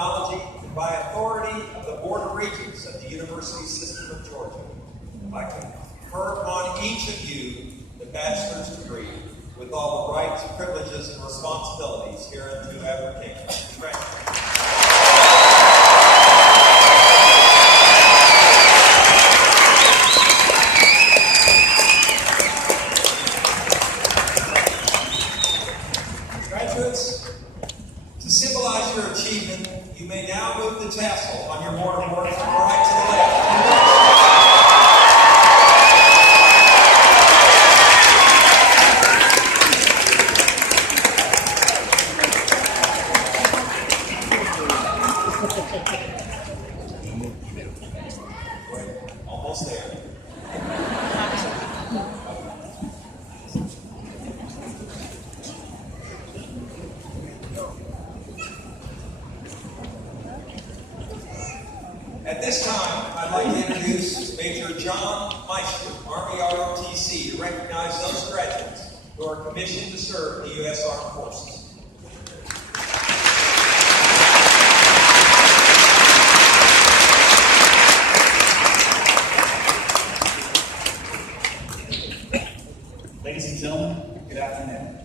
technology, and by authority of the Board of Regents of the University System of Georgia, I confer upon each of you the bachelor's degree with all the rights, privileges, and responsibilities hereunto appertaining. Congratulations. Graduates, to symbolize your achievement, you may now move the tassel on your board from the right to the left. Almost there. At this time, I'd like to introduce Major John Meister, Army ROTC, to recognize those graduates who are commissioned to serve the U.S. Armed Forces. Ladies and gentlemen, good afternoon.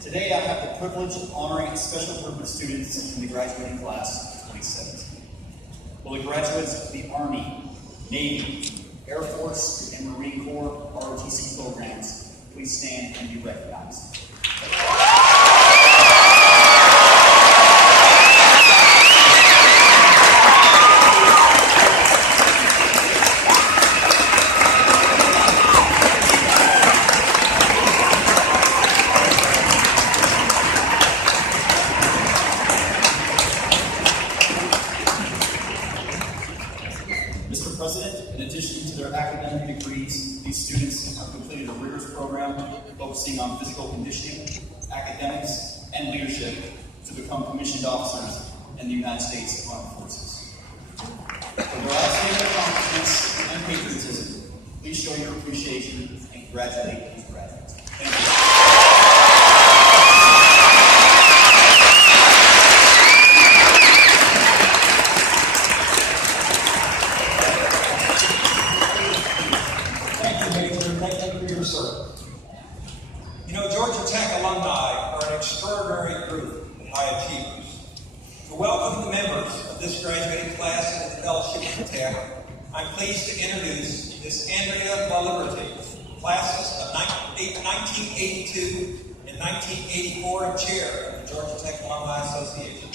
Today I have the privilege of honoring a special group of students in the graduating class of 2017. Will the graduates of the Army, Navy, Air Force, and Marine Corps ROTC programs please stand and be recognized? Mr. President, in addition to their academic degrees, these students have completed a rigorous program focusing on physical conditioning, academics, and leadership to become commissioned officers in the United States Armed Forces. For their outstanding accomplishments and patriotism, please show your appreciation and congratulate these graduates. Thank you. You know, Georgia Tech alumni are an extraordinary group of high achievers. To welcome the members of this graduating class into the Fellowship of Tech, I'm pleased to introduce Ms. Andrea LaLiberte, classes of 1982 and 1984, and chair of the Georgia Tech Alumni Association.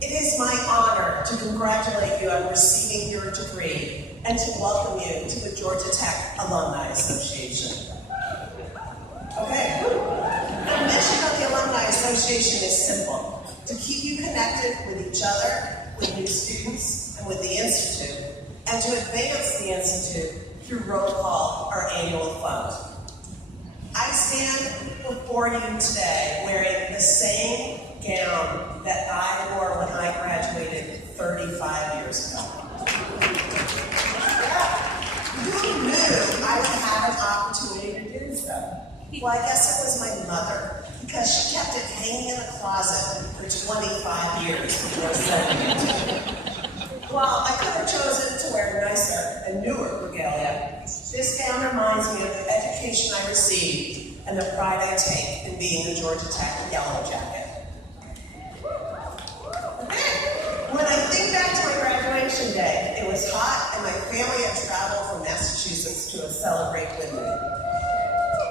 It is my honor to congratulate you on receiving your degree and to welcome you to the Georgia Tech Alumni Association. Okay, the mission of the Alumni Association is simple: to keep you connected with each other, with new students, and with the Institute, and to advance the Institute through Roll Call, our annual fund. I stand before you today wearing the same gown that I wore when I graduated 35 years ago. Who knew I would have an opportunity to do so? Well, I guess it was my mother, because she kept it hanging in a closet for 25 years before sewing it. While I could have chosen to wear nicer and newer regalia, this gown reminds me of the education I received and the pride I take in being a Georgia Tech Yellow Jacket. When I think back to my graduation day, it was hot and my family had traveled from Massachusetts to celebrate with me.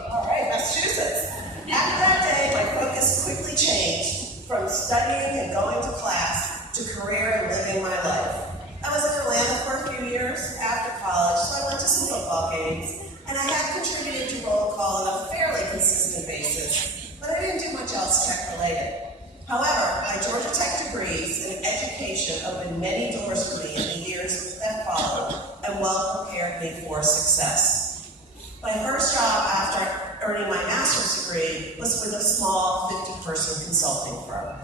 All right, Massachusetts. After that day, my focus quickly changed from studying and going to class to career and living my life. I was in Atlanta for a few years after college, so I went to some football games, and I had contributed to Roll Call on a fairly consistent basis, but I didn't do much else tech-related. However, my Georgia Tech degrees in education opened many doors for me in the years that followed and well prepared me for success. My first job after earning my master's degree was with a small 50-person consulting firm.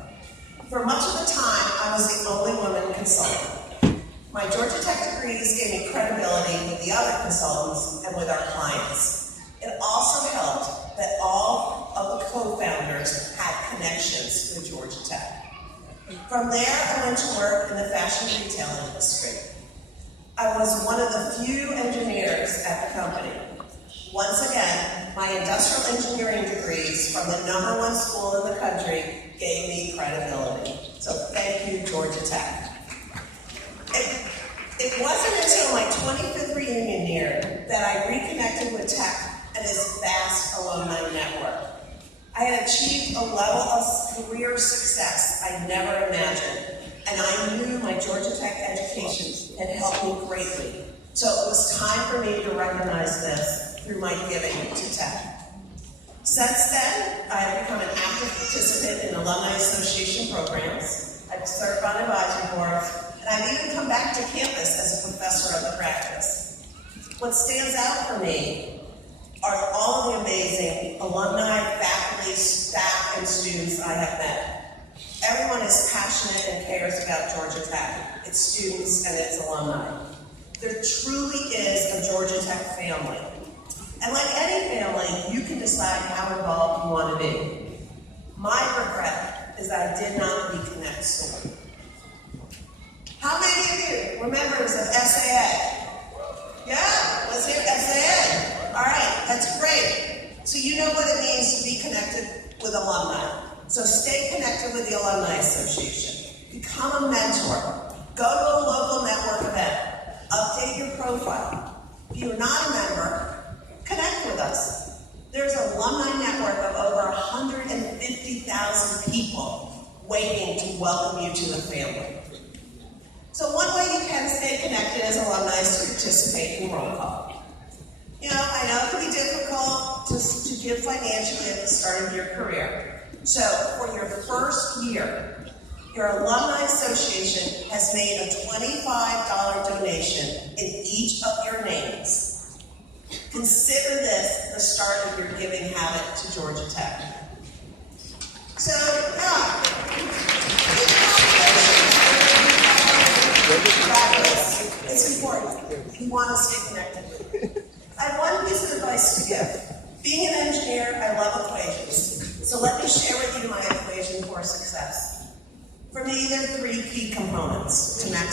For much of the time, I was the only woman consultant. My Georgia Tech degrees gave me credibility with the other consultants and with our clients. also helped that all of the co-founders had connections with Georgia Tech. From there, I went to work in the fashion retail industry. I was one of the few engineers at the company. Once again, my industrial engineering degrees from the #1 school in the country gave me credibility. So thank you, Georgia Tech. It wasn't until my 25th reunion year that I reconnected with Tech and its vast alumni network. I had achieved a level of career success I never imagined, and I knew my Georgia Tech education had helped me greatly. So it was time for me to recognize this through my giving to Tech. Since then, I have become an active participant in Alumni Association programs. I've served on advisory boards, and I've even come back to campus as a professor of the practice. What stands out for me are all of the amazing alumni, faculty, staff, and students I have met. Everyone is passionate and cares about Georgia Tech, its students, and its alumni. There truly is a Georgia Tech family. And like any family, you can decide how involved you want to be. My regret is that I did not reconnect sooner. How many of you were members of SAA? Yeah, let's hear SAA. All right, that's great. So you know what it means to be connected with alumni. So stay connected with the Alumni Association. Become a mentor. Go to a local network event. Update your profile. If you're not a member, connect with us. There's an alumni network of over 150,000 people waiting to welcome you to the family. So one way you can stay connected as alumni is to participate in roll call. You know, I know it can be difficult to give financially at the start of your career. So for your first year, your Alumni Association has made a $25 donation in each of your names. Consider this the start of your giving habit to Georgia Tech. So, it's important. You want to stay connected with it. I have one piece of advice to give. Being an engineer, I love equations. So let me share with you my equation for success. For me, there are 3 key components to maximize